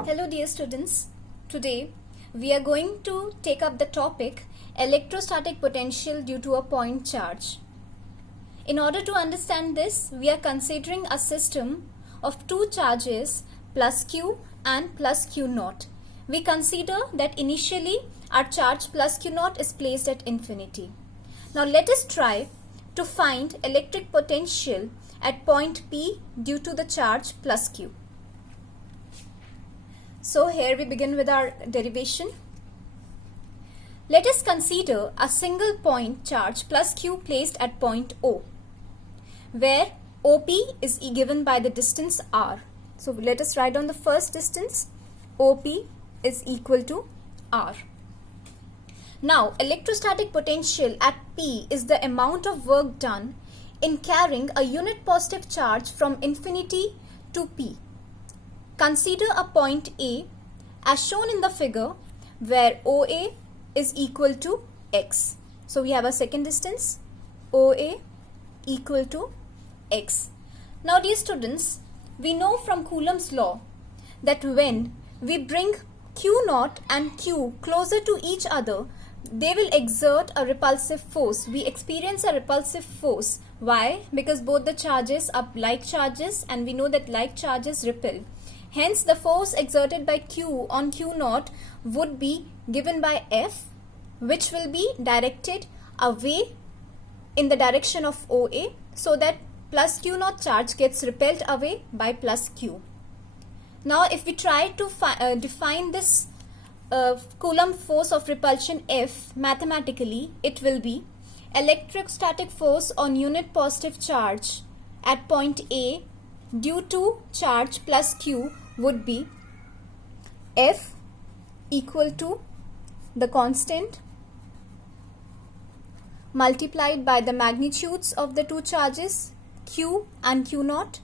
Hello dear students, today we are going to take up the topic electrostatic potential due to a point charge. In order to understand this, we are considering a system of two charges plus Q and plus Q naught. We consider that initially our charge plus Q naught is placed at infinity. Now let us try to find electric potential at point P due to the charge plus Q. So here we begin with our derivation. Let us consider a single point charge plus Q placed at point O, where OP is given by the distance R. So let us write down the first distance. OP is equal to R. Now electrostatic potential at P is the amount of work done in carrying a unit positive charge from infinity to P. Consider a point A as shown in the figure where OA is equal to X. So we have a second distance, OA equal to X. Now dear students, we know from Coulomb's law that when we bring Q naught and Q closer to each other, they will exert a repulsive force. We experience a repulsive force. Why? Because both the charges are like charges and we know that like charges repel. Hence, the force exerted by Q on Q naught would be given by F, which will be directed away in the direction of OA, so that plus Q naught charge gets repelled away by plus Q. Now, if we try to define this Coulomb force of repulsion F mathematically, it will be electrostatic force on unit positive charge at point A due to charge plus Q would be F equal to the constant multiplied by the magnitudes of the two charges Q and Q naught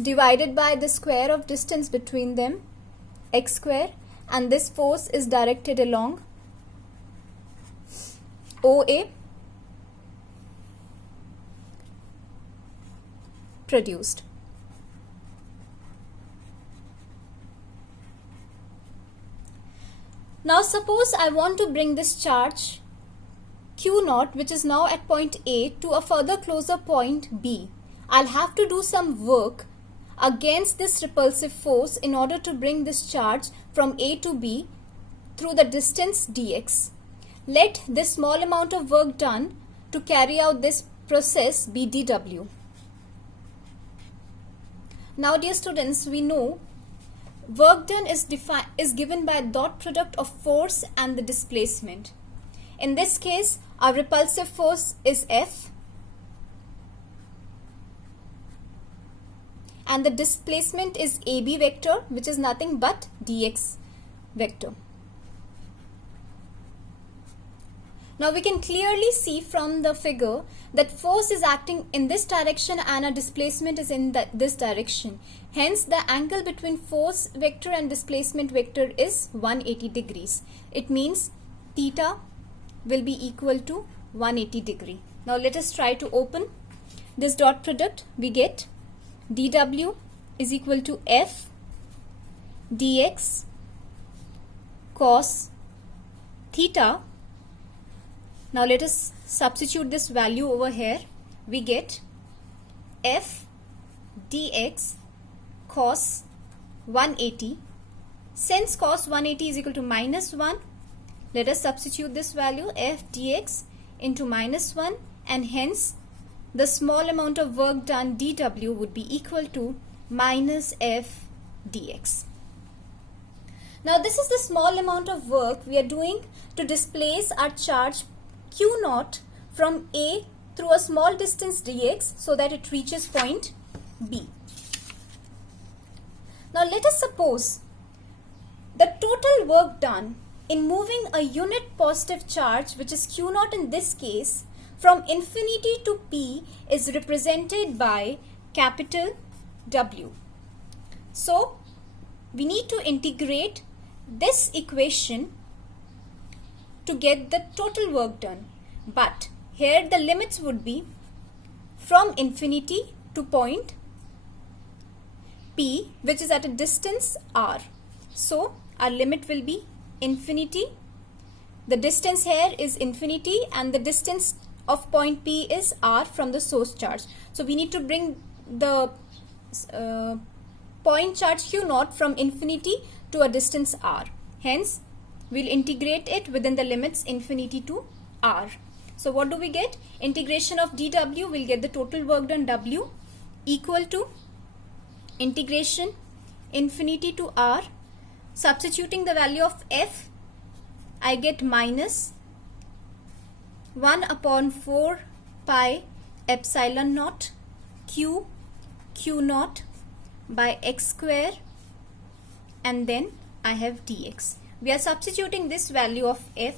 divided by the square of distance between them, X square, and this force is directed along OA produced. Now suppose I want to bring this charge Q naught, which is now at point A, to a further closer point B. I'll have to do some work against this repulsive force in order to bring this charge from A to B through the distance dx. Let this small amount of work done to carry out this process be dw. Now dear students, we know work done is given by dot product of force and the displacement. In this case, our repulsive force is F and the displacement is AB vector, which is nothing but dx vector. Now we can clearly see from the figure that force is acting in this direction and a displacement is in this direction. Hence the angle between force vector and displacement vector is 180 degrees. It means theta will be equal to 180 degree. Now let us try to open this dot product. We get dw is equal to F dx cos theta. Now let us substitute this value over here. We get F dx cos 180. Since cos 180 is equal to minus 1, let us substitute this value F dx into minus 1, and hence the small amount of work done dw would be equal to minus F dx. Now this is the small amount of work we are doing to displace our charge Q naught from A through a small distance dx so that it reaches point B. Now let us suppose the total work done in moving a unit positive charge, which is Q naught in this case, from infinity to P is represented by capital W. So we need to integrate this equation to get the total work done. But here the limits would be from infinity to point P, which is at a distance r. So our limit will be infinity. The distance here is infinity and the distance of point P is r from the source charge. So we need to bring the point charge Q naught from infinity to a distance r. Hence, we'll integrate it within the limits infinity to r. So what do we get? Integration of dW, we'll get the total work done W equal to integration infinity to r. Substituting the value of F, I get minus 1 upon 4 pi epsilon naught Q naught by x square, and then I have dx. We are substituting this value of F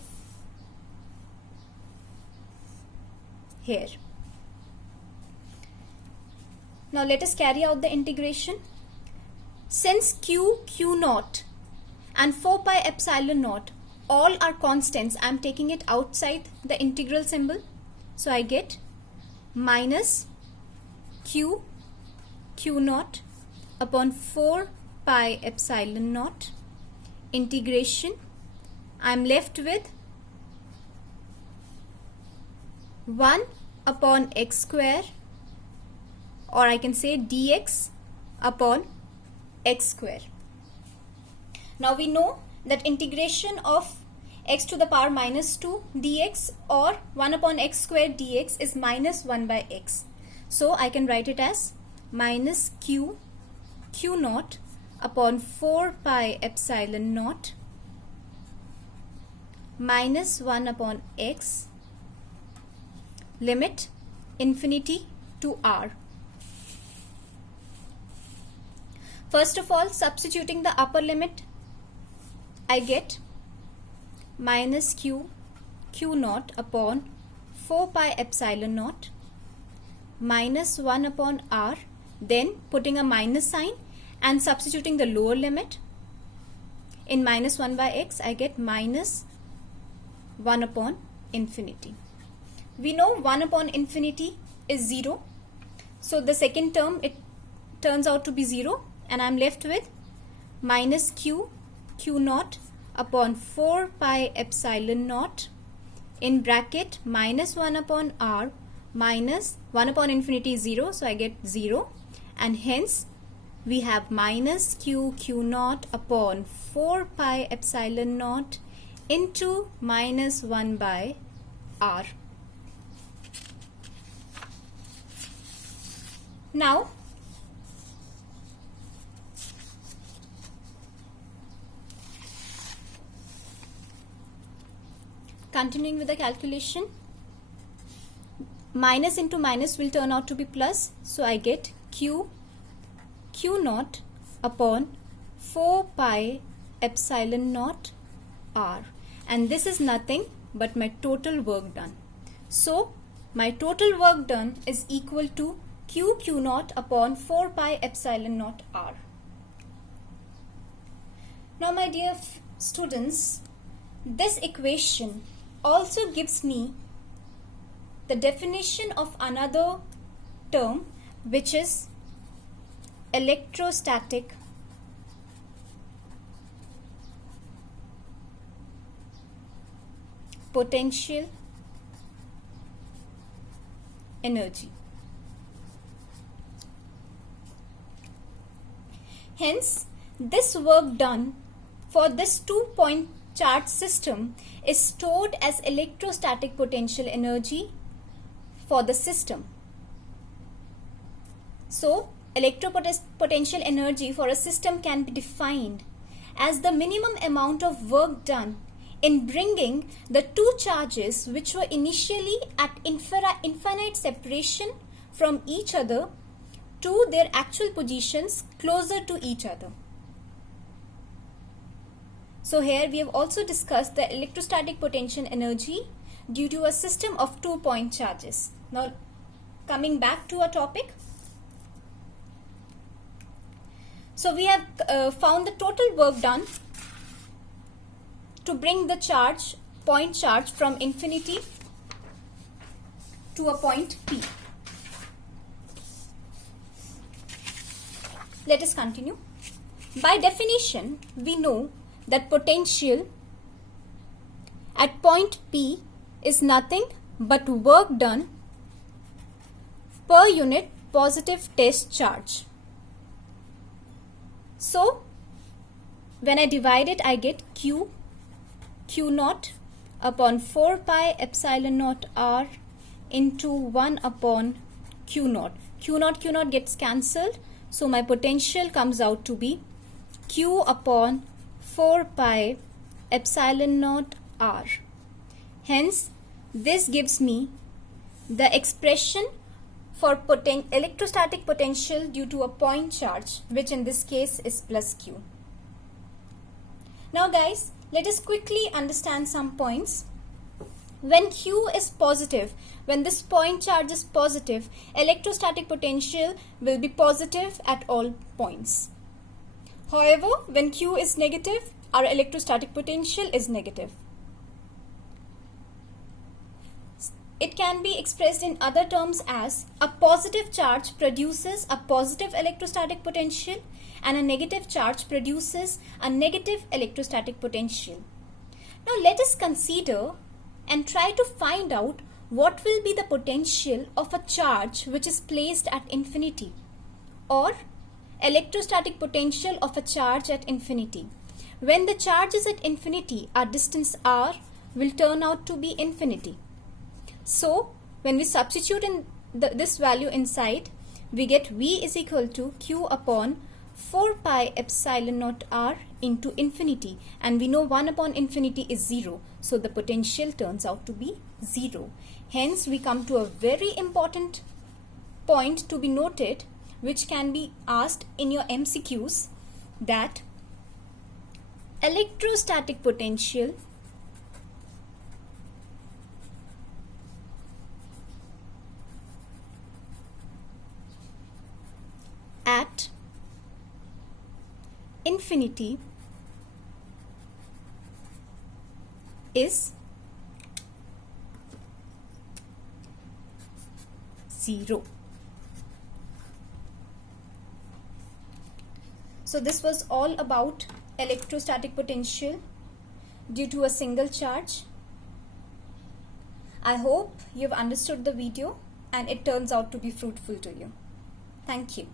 here. Now let us carry out the integration. Since Q naught and 4 pi epsilon naught all are constants, I am taking it outside the integral symbol. So I get minus Q naught upon 4 pi epsilon naught integration. I am left with 1 upon x square, or I can say dx upon x square. Now we know that integration of x to the power minus 2 dx or 1 upon x square dx is minus 1 by x. So I can write it as minus Q naught upon 4 pi epsilon naught minus 1 upon x, limit infinity to r. First of all, substituting the upper limit, I get minus Q naught upon 4 pi epsilon naught minus 1 upon r, then putting a minus sign and substituting the lower limit. In minus 1 by x, I get minus 1 upon infinity. We know 1 upon infinity is 0. So the second term, it turns out to be 0, and I am left with minus Q naught upon 4 pi epsilon naught in bracket minus 1 upon r minus 1 upon infinity is 0, so I get 0, and hence we have minus Q naught upon 4 pi epsilon naught into minus 1 by r. Now continuing with the calculation, minus into minus will turn out to be plus, so I get Q naught upon 4 pi epsilon naught r, and this is nothing but my total work done. So my total work done is equal to Q naught upon 4 pi epsilon naught r. Now my dear students, this equation also gives me the definition of another term, which is electrostatic potential energy. Hence, this work done for this 2-point charge system is stored as electrostatic potential energy for the system. So, electropotential energy for a system can be defined as the minimum amount of work done in bringing the two charges which were initially at infinite separation from each other to their actual positions closer to each other. So here we have also discussed the electrostatic potential energy due to a system of 2-point charges. Now coming back to our topic. So we have found the total work done to bring the point charge from infinity to a point P. Let us continue. By definition, we know that potential at point P is nothing but work done per unit positive test charge. So, when I divide it, I get Q naught upon 4 pi epsilon naught R into 1 upon Q naught. Q naught gets cancelled. So, my potential comes out to be Q upon 4 pi epsilon naught R. Hence, this gives me the expression for electrostatic potential due to a point charge, which in this case is plus Q. Now guys, let us quickly understand some points. When Q is positive, when this point charge is positive, electrostatic potential will be positive at all points. However, when Q is negative, our electrostatic potential is negative. It can be expressed in other terms as a positive charge produces a positive electrostatic potential and a negative charge produces a negative electrostatic potential. Now let us consider and try to find out what will be the potential of a charge which is placed at infinity, or electrostatic potential of a charge at infinity. When the charge is at infinity, our distance r will turn out to be infinity. So, when we substitute in this value inside, we get V is equal to Q upon 4 pi epsilon naught R into infinity, and we know 1 upon infinity is 0, so the potential turns out to be 0. Hence, we come to a very important point to be noted, which can be asked in your MCQs, that electrostatic potential at infinity is 0. So this was all about electrostatic potential due to a single charge. I hope you've understood the video and it turns out to be fruitful to you. Thank you.